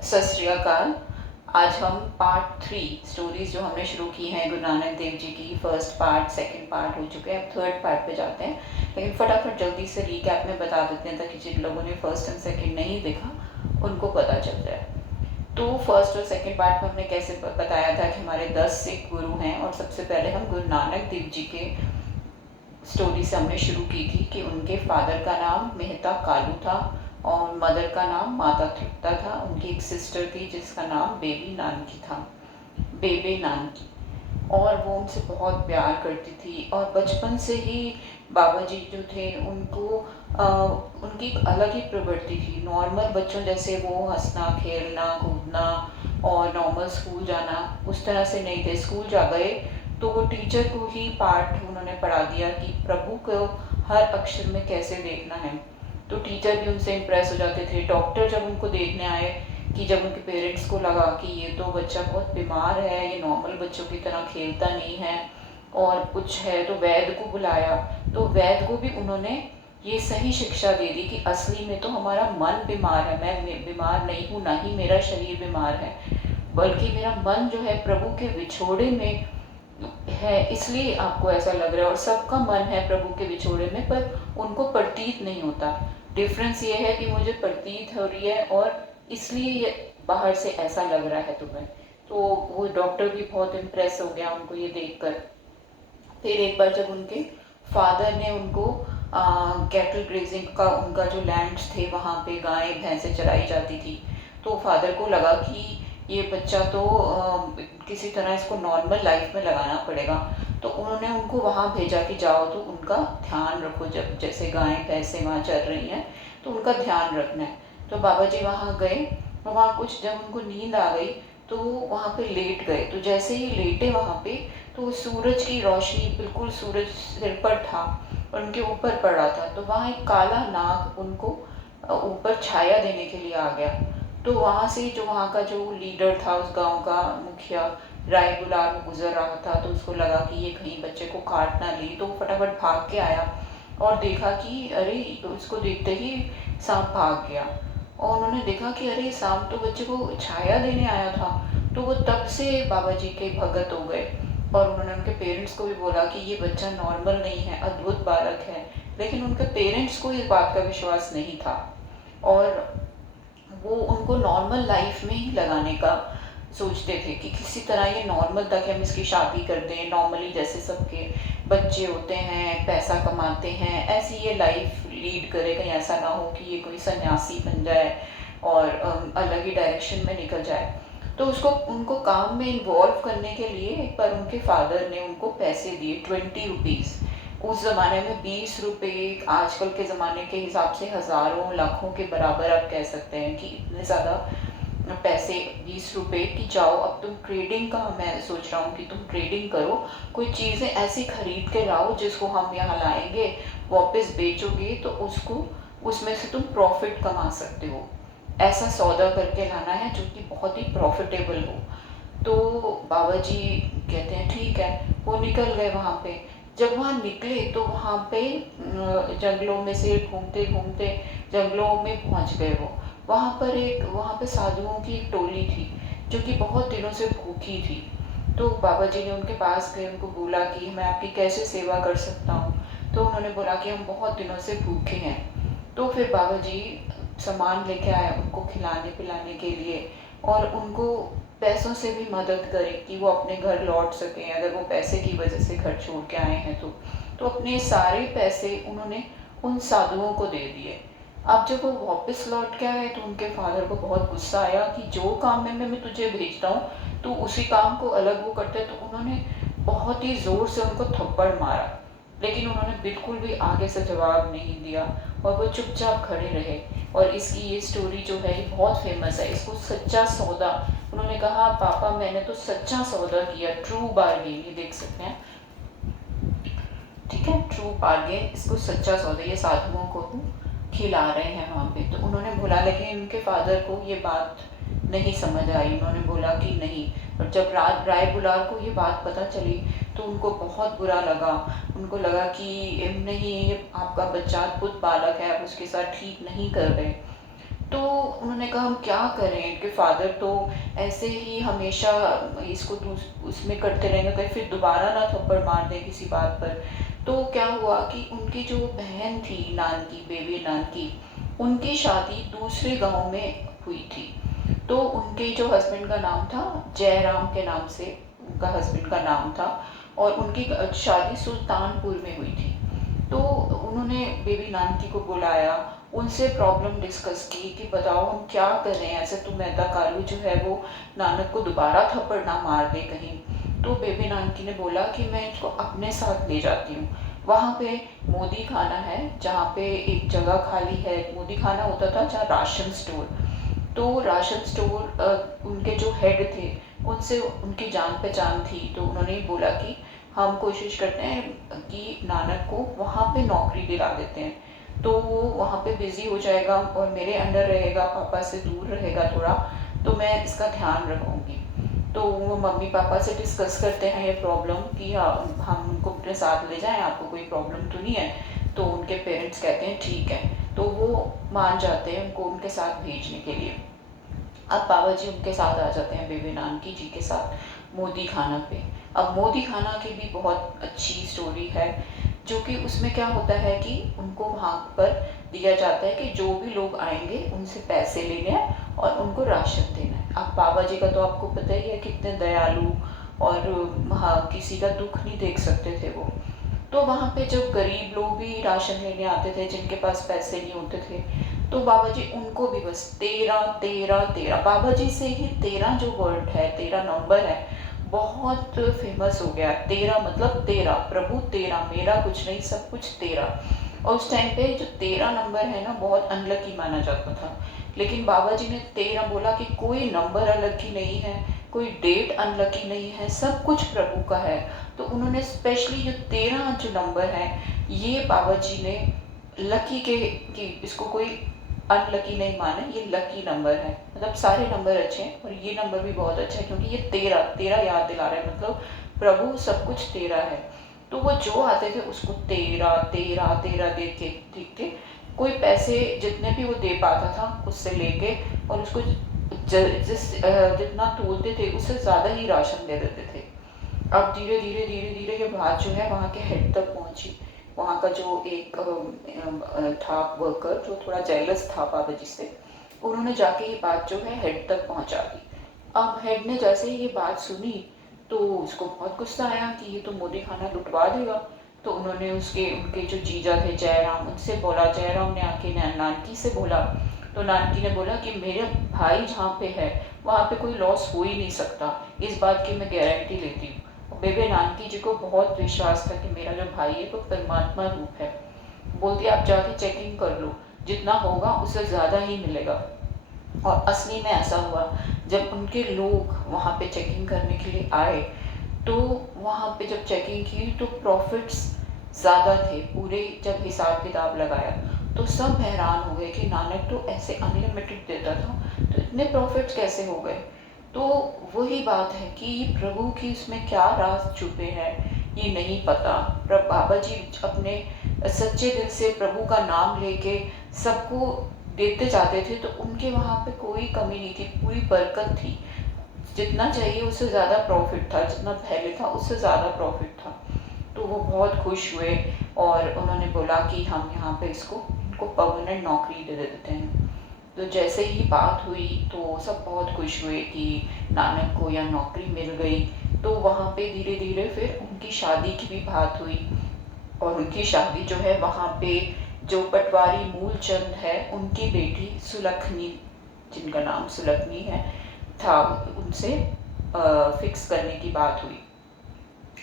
सत श्री अकाल। आज हम पार्ट 3 स्टोरीज जो हमने शुरू की हैं गुरु नानक देव जी की, फर्स्ट पार्ट सेकंड पार्ट हो चुके हैं, अब थर्ड पार्ट पे जाते हैं। लेकिन फटाफट जल्दी से रीकैप में बता देते हैं ताकि जिन लोगों ने फर्स्ट एंड सेकंड नहीं देखा उनको पता चल जाए। तो फर्स्ट और सेकंड पार्ट में हमने कैसे बताया था कि हमारे 10 सिख गुरु हैं, और सबसे पहले हम गुरु नानक देव जी के स्टोरी से हमने शुरू की थी कि उनके फादर का नाम मेहता कालू था और मदर का नाम माता तृप्ता था। उनकी एक सिस्टर थी जिसका नाम बेबी नानकी था, बेबे नानकी। और वो उनसे बहुत प्यार करती थी, और बचपन से ही बाबा जी जो थे उनको उनकी एक अलग ही प्रवृत्ति थी। नॉर्मल बच्चों जैसे वो हंसना, खेलना, कूदना और नॉर्मल स्कूल जाना उस तरह से नहीं थे। स्कूल जा गए तो वो टीचर को ही पाठ उन्होंने पढ़ा दिया कि प्रभु को हर अक्षर में कैसे देखना है। तो टीचर भी उनसे इम्प्रेस हो जाते थे। डॉक्टर जब उनको देखने आए, कि जब उनके पेरेंट्स को लगा कि ये तो बच्चा बहुत बीमार है, ये नॉर्मल बच्चों की तरह खेलता नहीं है और कुछ है, तो वैद्य को बुलाया। तो वैद्य को भी उन्होंने ये सही शिक्षा दे दी कि असली में तो हमारा मन बीमार है, मैं बीमार नहीं हूँ, ना ही मेरा शरीर बीमार है, बल्कि मेरा मन जो है प्रभु के विछोड़े में है, इसलिए आपको ऐसा लग रहा है। और सबका मन है प्रभु के विछोड़े में, पर उनको प्रतीत नहीं होता। डिफरेंस ये है कि मुझे प्रतीत हो रही है और इसलिए ये बाहर से ऐसा लग रहा है तुम्हें। तो वो डॉक्टर भी बहुत इम्प्रेस हो गया उनको ये देखकर। फिर एक बार जब उनके फादर ने उनको कैटल ग्रेजिंग का, उनका जो लैंड्स थे वहाँ पे गायें भैंसें चराई जाती थी, तो फादर को लगा कि ये बच्चा तो किसी तरह इसको नॉर्मल लाइफ में लगाना पड़ेगा। तो उन्होंने उनको वहाँ भेजा कि जाओ तो उनका ध्यान रखो, जब जैसे गायें भैंसें वहाँ चल रही हैं तो उनका ध्यान रखना है। तो बाबा जी वहाँ गए, वहाँ कुछ जब उनको नींद आ गई तो वो वहाँ पे लेट गए। तो जैसे ही लेटे वहाँ पे, तो सूरज की रोशनी, बिल्कुल सूरज सिर पर था और उनके ऊपर पड़ रहा था। तो वहाँ एक काला नाग उनको ऊपर छाया देने के लिए आ गया। तो वहाँ से जो वहाँ का जो लीडर था, उस गांव का मुखिया राय बुलार, वो गुजर रहा था, तो उसको लगा कि ये कहीं बच्चे को काट ना ली, तो फटाफट भाग के आया और देखा कि अरे, उसको देखते ही सांप भाग गया। और उन्होंने देखा कि अरे, सांप तो बच्चे को छाया देने आया था। तो वो तब से बाबा जी के भगत हो गए, और उन्होंने उनके पेरेंट्स को भी बोला कि ये बच्चा नॉर्मल नहीं है, अद्भुत बालक है। लेकिन उनके पेरेंट्स को इस बात का विश्वास नहीं था, और वो उनको नॉर्मल लाइफ में ही लगाने का सोचते थे कि किसी तरह ये नॉर्मल था कि हम इसकी शादी कर दें, नॉर्मली जैसे सबके बच्चे होते हैं, पैसा कमाते हैं, ऐसी ये लाइफ लीड करे, कहीं ऐसा ना हो कि ये कोई सन्यासी बन जाए और अलग ही डायरेक्शन में निकल जाए। तो उसको उनको काम में इन्वॉल्व करने के लिए एक बार उनके फादर ने उनको पैसे दिए, 20 रुपीज़। उस ज़माने में 20 रुपये आजकल के ज़माने के हिसाब से हज़ारों लाखों के बराबर आप कह सकते हैं कि इतने ज़्यादा पैसे। 20 रुपये कि जाओ अब तुम ट्रेडिंग का, मैं सोच रहा हूँ कि तुम ट्रेडिंग करो, कोई चीज़ें ऐसी खरीद के लाओ जिसको हम यहाँ लाएंगे, वापस बेचोगे तो उसको, उसमें से तुम प्रॉफिट कमा सकते हो। ऐसा सौदा करके लाना है जो कि बहुत ही प्रॉफिटेबल हो। तो बाबा जी कहते हैं ठीक है। वो निकल गए वहाँ पे। जब वहाँ निकले तो वहाँ पे जंगलों में से घूमते घूमते जंगलों में पहुँच गए वो। वहाँ पे साधुओं की एक टोली थी जो कि बहुत दिनों से भूखी थी। तो बाबा जी ने उनके पास गए, उनको बोला कि मैं आपकी कैसे सेवा कर सकता हूँ। तो उन्होंने बोला कि हम बहुत दिनों से भूखे हैं। तो फिर बाबा जी सामान लेके आए उनको खिलाने पिलाने के लिए, और उनको पैसों से भी मदद करें कि वो अपने घर लौट सकें, अगर वो पैसे की वजह से घर छोड़ के आए हैं तो अपने सारे पैसे उन्होंने उन साधुओं को दे दिए। अब जब वो वापस लौट के आए तो उनके फादर को बहुत गुस्सा आया कि जो काम में मैं तुझे भेजता हूँ तो उसी काम को अलग वो करते। तो उन्होंने बहुत ही ज़ोर से उनको थप्पड़ मारा, लेकिन उन्होंने बिल्कुल भी आगे से जवाब नहीं दिया और वो चुपचाप खड़े रहे। और इसकी ये स्टोरी जो है ये बहुत फेमस है, इसको सच्चा सौदा, उन्होंने कहा पापा मैंने तो सच्चा सौदा किया, ट्रू बार्गेन, ये देख सकते हैं, ठीक है, ट्रू बार्गेन, इसको सच्चा सौदा, ये साधुओं को खिला रहे हैं वहाँ पे। तो उन्होंने बोला, लेकिन उनके फादर को ये बात नहीं समझ आई, उन्होंने बोला कि नहीं। और जब राय बुलार को ये बात पता चली तो उनको बहुत बुरा लगा। उनको लगा कि नहीं, ये आपका बच्चा अद्भुत बालक है, आप उसके साथ ठीक नहीं कर रहे। तो उन्होंने कहा हम क्या करें, इनके फादर तो ऐसे ही हमेशा इसको उसमें करते रहेंगे, कहीं फिर दोबारा ना थप्पड़ मार दें किसी बात पर। तो क्या हुआ कि उनकी जो बहन थी नान की, बेबी नान की, उनकी शादी दूसरे गांव में हुई थी। तो उनके जो हस्बैंड का नाम था जयराम के नाम से उनका हस्बैंड का नाम था, और उनकी शादी सुल्तानपुर में हुई थी। तो उन्होंने बेबी नानकी को बुलाया, उनसे प्रॉब्लम डिस्कस की कि बताओ हम क्या करें, ऐसे तो मेहता कालू जो है वो नानक को दोबारा थप्पड़ ना मार दे कहीं। तो बेबी नानकी ने बोला कि मैं इसको अपने साथ ले जाती हूँ, वहाँ पे मोदी खाना है, जहाँ पे एक जगह खाली है। मोदी खाना होता था जहाँ राशन स्टोर, तो राशन स्टोर उनके जो हेड थे उनसे उनकी जान पहचान थी। तो उन्होंने बोला कि हम कोशिश करते हैं कि नानक को वहाँ पे नौकरी दिला देते हैं, तो वो वहाँ पे बिज़ी हो जाएगा और मेरे अंडर रहेगा, पापा से दूर रहेगा थोड़ा, तो मैं इसका ध्यान रखूँगी। तो वो मम्मी पापा से डिस्कस करते हैं ये प्रॉब्लम कि हाँ हम उनको अपने साथ ले जाएं, आपको कोई प्रॉब्लम तो नहीं है। तो उनके पेरेंट्स कहते हैं ठीक है, तो वो मान जाते हैं उनको उनके साथ भेजने के लिए। अब बाबा जी उनके साथ आ जाते हैं बेबी नानकी जी के साथ मोदी खाना पे। अब मोदी खाना की भी बहुत अच्छी स्टोरी है, जो कि उसमें क्या होता है कि उनको वहाँ पर दिया जाता है कि जो भी लोग आएंगे उनसे पैसे लेने हैं और उनको राशन देना है। अब बाबा जी का तो आपको पता ही है कितने दयालु, और हाँ किसी का दुख नहीं देख सकते थे वो। तो वहाँ पे जब गरीब लोग भी राशन लेने आते थे, जिनके पास पैसे नहीं होते थे, तो बाबा जी उनको भी बस 13 13 13, बाबा जी से ही 13 जो वर्ड है, 13 नंबर है, बहुत फेमस हो गया। 13 मतलब तेरा प्रभु, तेरा मेरा कुछ नहीं, सब कुछ तेरा। और उस टाइम पे जो 13 नंबर है ना, बहुत अनलकी माना जाता था, लेकिन बाबा जी ने 13 बोला कि कोई नंबर अनलकी नहीं है, कोई डेट अनलकी नहीं है, सब कुछ प्रभु का है। तो उन्होंने स्पेशली जो 13 जो नंबर है, ये बाबा जी ने लकी के, कि इसको कोई अनलकी नहीं माने, ये लकी नंबर है। मतलब सारे नंबर अच्छे हैं और ये नंबर भी बहुत अच्छा है, क्योंकि ये 13 13 याद दिला रहा है, मतलब प्रभु सब कुछ तेरा है। तो वो जो आते थे उसको 13 13 13 देते देखते, कोई पैसे जितने भी वो दे पाता था उससे लेके, और उसको जितना तोलते थे उससे ज़्यादा ही राशन दे देते थे। अब धीरे धीरे धीरे धीरे ये बात जो है वहाँ के हेड तक पहुँची। वहाँ का जो एक था वर्कर, जो थोड़ा जेलस था बाबा जी से, उन्होंने जाके ये बात जो है हेड तक पहुँचा दी। अब हेड ने जैसे ही ये बात सुनी, तो उसको बहुत गुस्सा आया कि ये तो मोदी खाना लुटवा देगा। तो उन्होंने उसके उनके जो जीजा थे जयराम, उनसे बोला, जयराम ने आके नानकी से बोला। तो नानकी ने बोला कि मेरे भाई जहाँ पे है वहाँ पे कोई लॉस हो ही नहीं सकता, इस बात की मैं गारंटी लेती हूँ। बेबे नानकी जी को बहुत विश्वास था कि मेरा जो भाई है वो परमात्मा रूप है। बोलती आप जाके चेकिंग कर लो, जितना होगा उससे ज़्यादा ही मिलेगा। और असली में ऐसा हुआ, जब उनके लोग वहाँ पे चेकिंग करने के लिए आए, तो वहाँ पे जब चेकिंग की तो प्रॉफिट्स ज़्यादा थे पूरे। जब हिसाब किताब लगाया तो सब हैरान हो गए कि नानक तो ऐसे अनलिमिटेड देता था, तो इतने प्रॉफिट्स कैसे हो गए। तो वही बात है कि प्रभु की उसमें क्या राज छुपे हैं ये नहीं पता। पर बाबा जी अपने सच्चे दिल से प्रभु का नाम लेके सबको देते जाते थे, तो उनके वहाँ पे कोई कमी नहीं थी, पूरी बरकत थी। जितना चाहिए उससे ज़्यादा प्रॉफिट था, जितना पहले था उससे ज़्यादा प्रॉफिट था। तो वो बहुत खुश हुए और उन्होंने बोला कि हम यहाँ पे इनको परमानेंट नौकरी दे देते हैं। तो जैसे ही बात हुई तो सब बहुत खुश हुए कि नानक को यहाँ नौकरी मिल गई। तो वहाँ पे धीरे धीरे फिर उनकी शादी की भी बात हुई, और उनकी शादी जो है वहाँ पे जो पटवारी मूलचंद है उनकी बेटी सुलखनी, जिनका नाम सुलखनी है, था, उनसे फिक्स करने की बात हुई।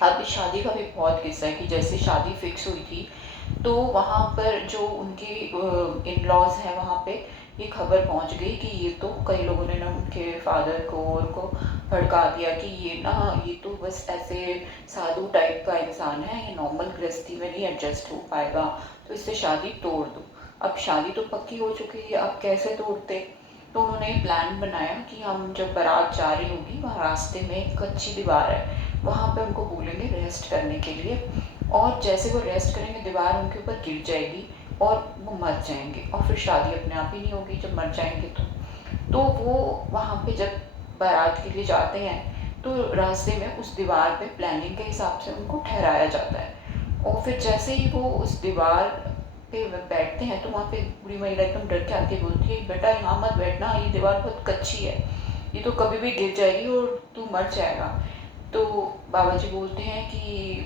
अब इस शादी का भी बहुत किस्सा है कि जैसे शादी फिक्स हुई थी, तो वहाँ पर जो उनके इन लॉज हैं वहाँ पे ये खबर पहुँच गई कि ये तो कई लोगों ने ना उनके फादर को और को भड़का दिया कि ये तो बस ऐसे साधु टाइप का इंसान है, ये नॉर्मल गृहस्थी में नहीं एडजस्ट हो पाएगा, तो इससे शादी तोड़ दो। अब शादी तो पक्की हो चुकी है, अब कैसे तोड़ते। तो उन्होंने प्लान बनाया कि हम जब बारात जा रही होगी, वहाँ रास्ते में एक कच्ची दीवार है, वहाँ पे उनको बोलेंगे रेस्ट करने के लिए, और जैसे वो रेस्ट करेंगे दीवार उनके ऊपर गिर जाएगी, और वो मर जाएंगे और फिर शादी अपने आप ही नहीं होगी जब मर जाएंगे तो वो वहाँ पे जब बारात के लिए जाते हैं तो रास्ते में उस दीवार पे प्लानिंग के हिसाब से उनको ठहराया जाता है। और फिर जैसे ही वो उस दीवार पे बैठते हैं तो वहाँ पे बूढ़ी महिला एकदम डर के आके बोलती है, बेटा यहाँ मत बैठना, ये दीवार बहुत कच्ची है, ये तो कभी भी गिर जाएगी और तू मर जाएगा। तो बाबा जी बोलते हैं कि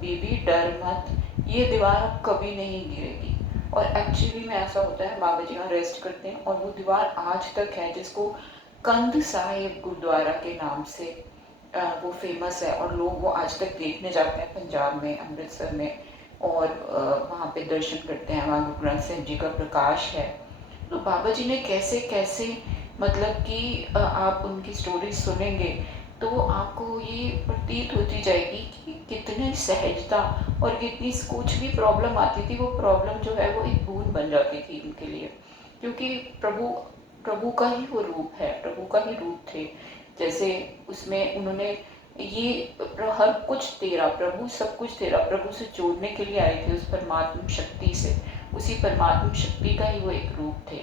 बेबी डर मत, ये दीवार अब कभी नहीं गिरेगी। और एक्चुअली में ऐसा होता है, बाबा जी वहाँ रेस्ट करते हैं और वो दीवार आज तक है, जिसको कंध साहिब गुरुद्वारा के नाम से वो फेमस है और लोग वो आज तक देखने जाते हैं पंजाब में, अमृतसर में, और वहाँ पे दर्शन करते हैं। वहाँ गुरु ग्रंथ साहिब जी का प्रकाश है। तो बाबा जी ने कैसे कैसे, मतलब कि आप उनकी स्टोरी सुनेंगे तो आपको ये प्रतीत होती जाएगी कि कितनी सहजता और कितनी कुछ भी प्रॉब्लम आती थी, वो प्रॉब्लम जो है वो एक बूंद बन जाती थी उनके लिए, क्योंकि प्रभु प्रभु का ही वो रूप है, प्रभु का ही रूप थे। जैसे उसमें उन्होंने ये हर कुछ तेरा प्रभु, सब कुछ तेरा प्रभु से जोड़ने के लिए आए थे, उस परमात्मा शक्ति से, उसी परमात्मा शक्ति का ही वो एक रूप थे।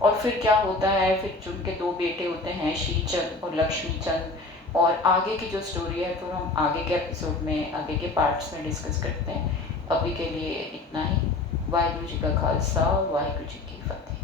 और फिर क्या होता है, फिर उनके दो बेटे होते हैं, श्रीचंद और लक्ष्मी चंद। और आगे की जो स्टोरी है तो हम आगे के एपिसोड में, आगे के पार्ट्स में डिस्कस करते हैं। अभी के लिए इतना ही। वाहिगुरु जी का खालसा, वाहिगुरु जी की फतेह।